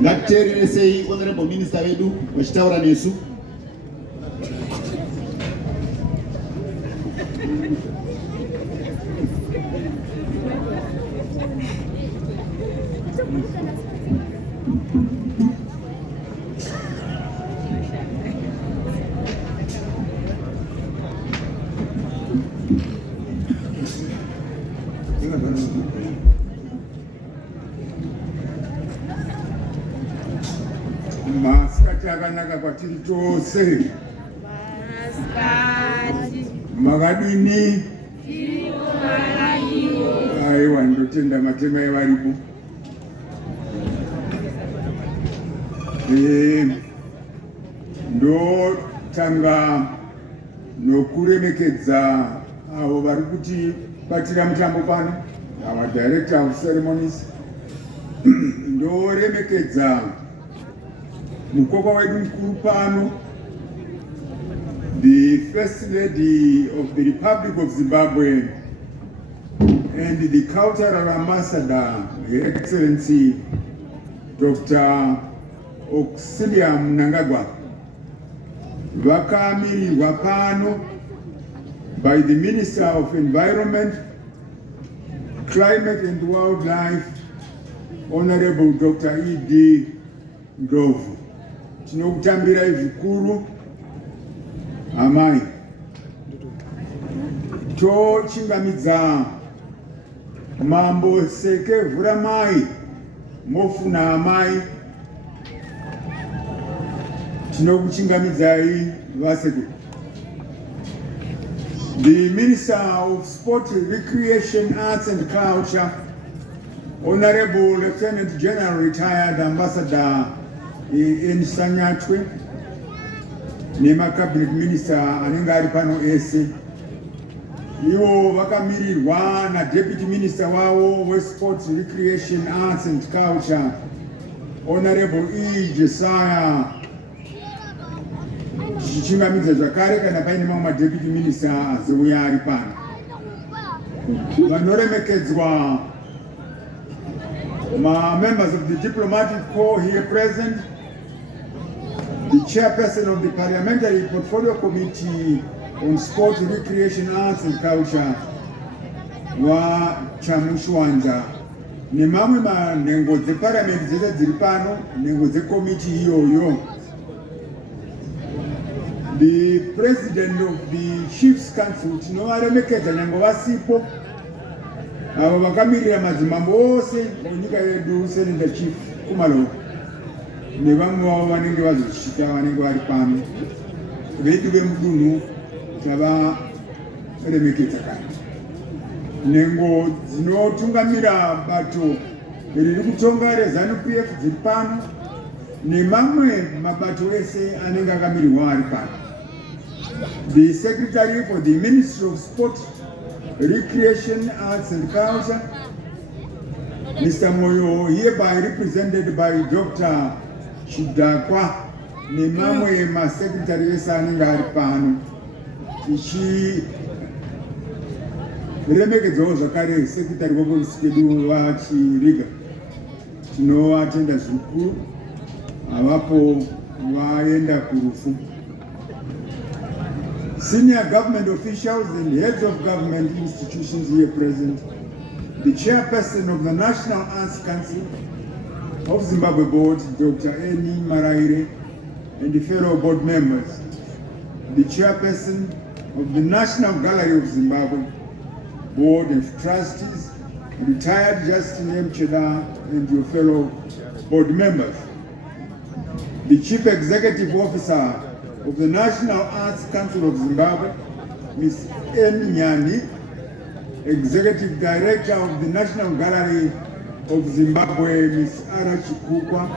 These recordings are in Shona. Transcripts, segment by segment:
Ngatireresei honorable minister wedu wachitaura nesu. Masikati akanaka kwatiri tose. Makadini. Aiwa, ndotenda matema evaripo. Ndotanga nokuremekedza avo vari kutibatira mutambo pano, our director of ceremonies. Ndoremekedza mukoko wedu mukuru pano, the First Lady of the Republic of Zimbabwe and the Cultural Ambassador, Her Excellency Dr. Oxilia Mnangagwa, vakamirirwa pano by the Minister of Environment, Climate and Wildlife, Honorable Dr. E.D. Ndovu. Tinokutambira zvikuru amai. Tochingamidza mambo seke vhura mai mofuna amai. Tinokuchingamidzai vasekuru. The Minister of Sport, Recreation, Arts and Culture, Honorable Lieutenant General Retired Ambassador Nsanyatwe, nema Cabinet Minister anenge ari pano ese. Ivo vakamirirwa na Deputy Minister wavo we-Sport, Recreation, Arts and Culture, Honorable E. Josiah. Chichingamidza zvakare kana paine mamwe Deputy Minister azouya ari pano. Vanoremekedzwa members of the diplomatic corps here present, the chairperson of the Parliamentary Portfolio Committee on Sport, Recreation, Arts and Culture, Chamushwanja, nemamwe manhengo dzeparliament dzese dziri pano, nhengo dzekomiti iyoyo. The President of the Chiefs Council, tinovaremekedza nyange vasipo, avo vakamirira madzimambo ose munyika yedu, Senator Chief Kumalo nevamwe vavo vanenge vazosvika vanenge vari pano, vedu vemudunhu tavaremekedza kare. Nhengo dzinotungamira bato riri kutonga reZANU-PF dziri pano nemamwe mabato ese anenge akamirirwa ari pano. The Secretary for the Ministry of Sport, Recreation, Arts and Culture, Mr. Moyo, hereby represented by Dr. Chidakwa, nemamwe ma-secretary ese anenge ari pano. Tichiremekedzawo zvakare secretary wepolisi kedu vaChiriga, tinovatenda zvikuru, avapo vaenda kurufu. Senior government officials and heads of government institutions here present, the chairperson of the National Arts Council of Zimbabwe Board, Dr. Eni Maraire, and the fellow board members, the chairperson of the National Gallery of Zimbabwe Board of Trustees, retired Justin M. Cheda, and your fellow board members, the Chief Executive Officer of the National Arts Council of Zimbabwe, Ms. N. Nyani, Executive Director of the National Gallery of Zimbabwe, Ms. Ara Chikukwa,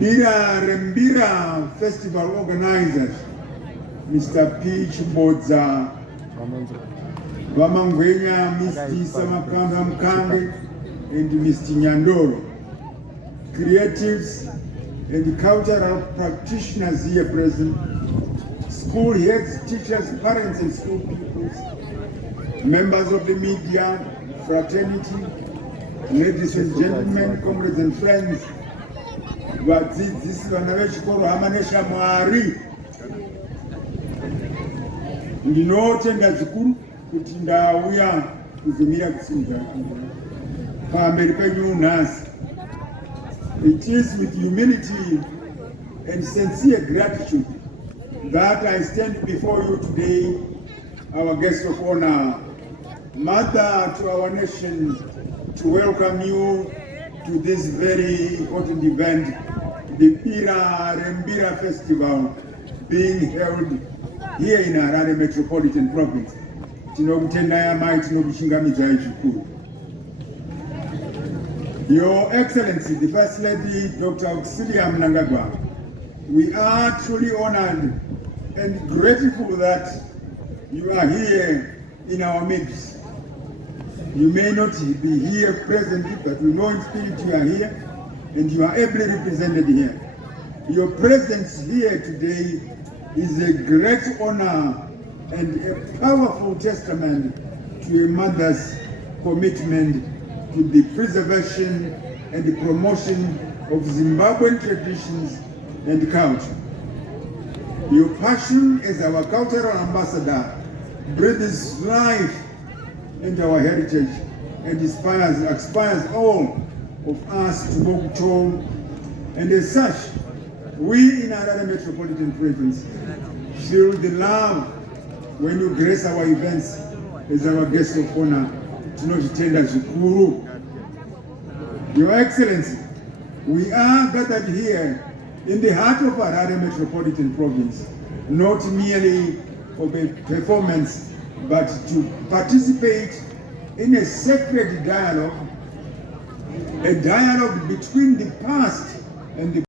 Bira Rembira Festival Organizers, Mr. P. Chibodza, Vamangwenya, Mr. Samkange, and Mr. Nyandoro. creatives, and cultural practitioners here present, school heads, teachers, parents, and school pupils, members of the media, fraternity, ladies and gentlemen, comrades and friends, vadzidzisi vana vechikoro hama neshamwari, ndinotenda zvikuru kuti ndauya kuzomira kusimudza pamberi penyu nhasi. It is with humility and sincere gratitude that I stand before you today, our guest of honor, mother to our nation, to welcome you to this very important event, the Bira Rembira festival being held here in Harare Metropolitan Province. Tinokutendai mai, tinokuchingamidzai zvikuru. Your Excellency, the First Lady, Dr. Auxilia Mnangagwa, we are truly honored and grateful that you are here in our midst. You may not be here presently, but we know in spirit you are here and you are ably represented here. Your presence here today is a great honor and a powerful testament to a mother's commitment to the preservation and the promotion of Zimbabwean traditions and culture. Your passion as our cultural ambassador breathes life into our heritage and inspires all of us to walk tall. And as such, we in Harare Metropolitan Province feel the love when you grace our events as our guest of honor. Tinozvitenda zvikuru. Your Excellency, we are gathered here in the heart of Harare Metropolitan Province, not merely for a performance, but to participate in a sacred dialogue, a dialogue between the past and the